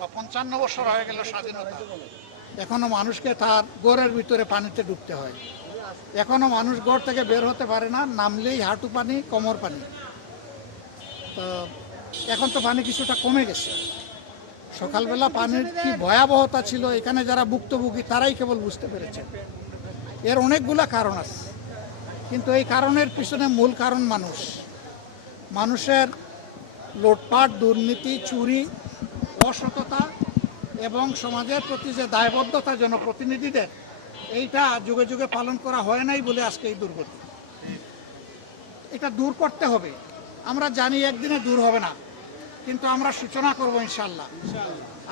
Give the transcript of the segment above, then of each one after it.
বা 55 বছর হয়ে গেল স্বাধীনতা, এখনো মানুষকে তার ঘরের ভিতরে পানিতে ডুবতে হয়। এখনো মানুষ ঘর থেকে বের হতে পারে না, নামলেই হাঁটু পানি, কোমর পানি। তো এখন তো পানি কিছুটা কমে গেছে। সকালবেলা পানির কি ভয়াবহতা ছিল এখানে যারা ভুক্তভোগী তারাই কেবল বুঝতে পেরেছে। এর অনেকগুলা কারণ আছে, কিন্তু এই কারণের পিছনে মূল কারণ মানুষের লুটপাট, দুর্নীতি, চুরি, অসততা এবং সমাজের প্রতি যে দায়বদ্ধতা জনপ্রতিনিধিদের, এইটা যুগে যুগে পালন করা হয় নাই বলে আজকে এই দুর্গতি। এটা দূর করতে হবে। আমরা জানি একদিনে দূর হবে না, কিন্তু আমরা সূচনা করব ইনশাল্লাহ।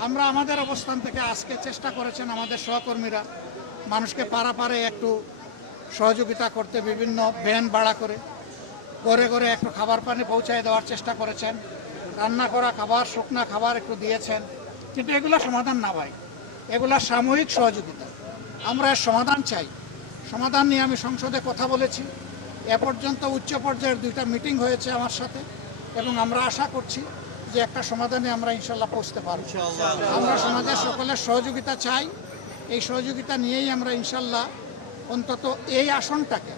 আমরা আমাদের অবস্থান থেকে আজকে চেষ্টা করেছেন আমাদের সহকর্মীরা মানুষকে পাড়ে একটু সহযোগিতা করতে, বিভিন্ন ভ্যান ভাড়া করে ঘরে ঘরে একটু খাবার পানি পৌঁছায় দেওয়ার চেষ্টা করেছেন। রান্না করা খাবার, শুকনা খাবার একটু দিয়েছেন। কিন্তু এগুলো সমাধান না ভাই, এগুলা সাময়িক সহযোগিতা। আমরা এর সমাধান চাই। সমাধান নিয়ে আমি সংসদে কথা বলেছি। এ পর্যন্ত উচ্চ পর্যায়ের 2টা মিটিং হয়েছে আমার সাথে, এবং আমরা আশা করছি যে একটা সমাধানে আমরা ইনশাল্লাহ পৌঁছতে পারব। আমরা সমাজের সকলের সহযোগিতা চাই। এই সহযোগিতা নিয়েই আমরা ইনশাল্লাহ অন্তত এই আসনটাকে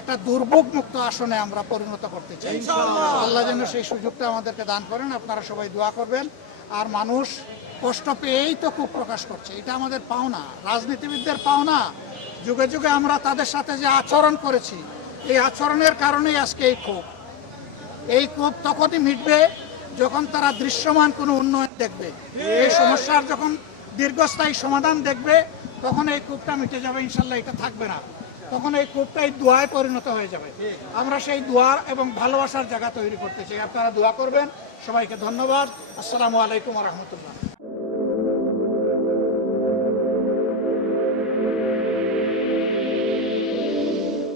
একটা দুর্ভোগ মুক্ত আসনে আমরা পরিণত করতে চাই। আল্লাহ যেন সেই সুযোগটা আমাদেরকে দান করেন। আপনারা সবাই দোয়া করবেন। আর মানুষ কষ্ট পেয়েই তো খুব প্রকাশ করছে, এটা আমাদের পাওনা, রাজনীতিবিদদের পাওনা। যুগে যুগে আমরা তাদের সাথে যে আচরণ করেছি, এই আচরণের কারণেই আজকে এই ক্ষোভ তখনই মিটবে যখন তারা দৃশ্যমান কোনো উন্নয়ন দেখবে। এই সমস্যার যখন দীর্ঘস্থায়ী সমাধান দেখবে, তখন এই ক্ষোভটা মিটে যাবে ইনশাল্লাহ। এটা থাকবে না, তখন এই ক্ষোভটাই দোয়ায় পরিণত হয়ে যাবে। আমরা সেই দোয়া এবং ভালোবাসার জায়গা তৈরি করতে চাই। আপনারা দোয়া করবেন। সবাইকে ধন্যবাদ। আসসালামু আলাইকুম ওয়া রাহমাতুল্লাহ।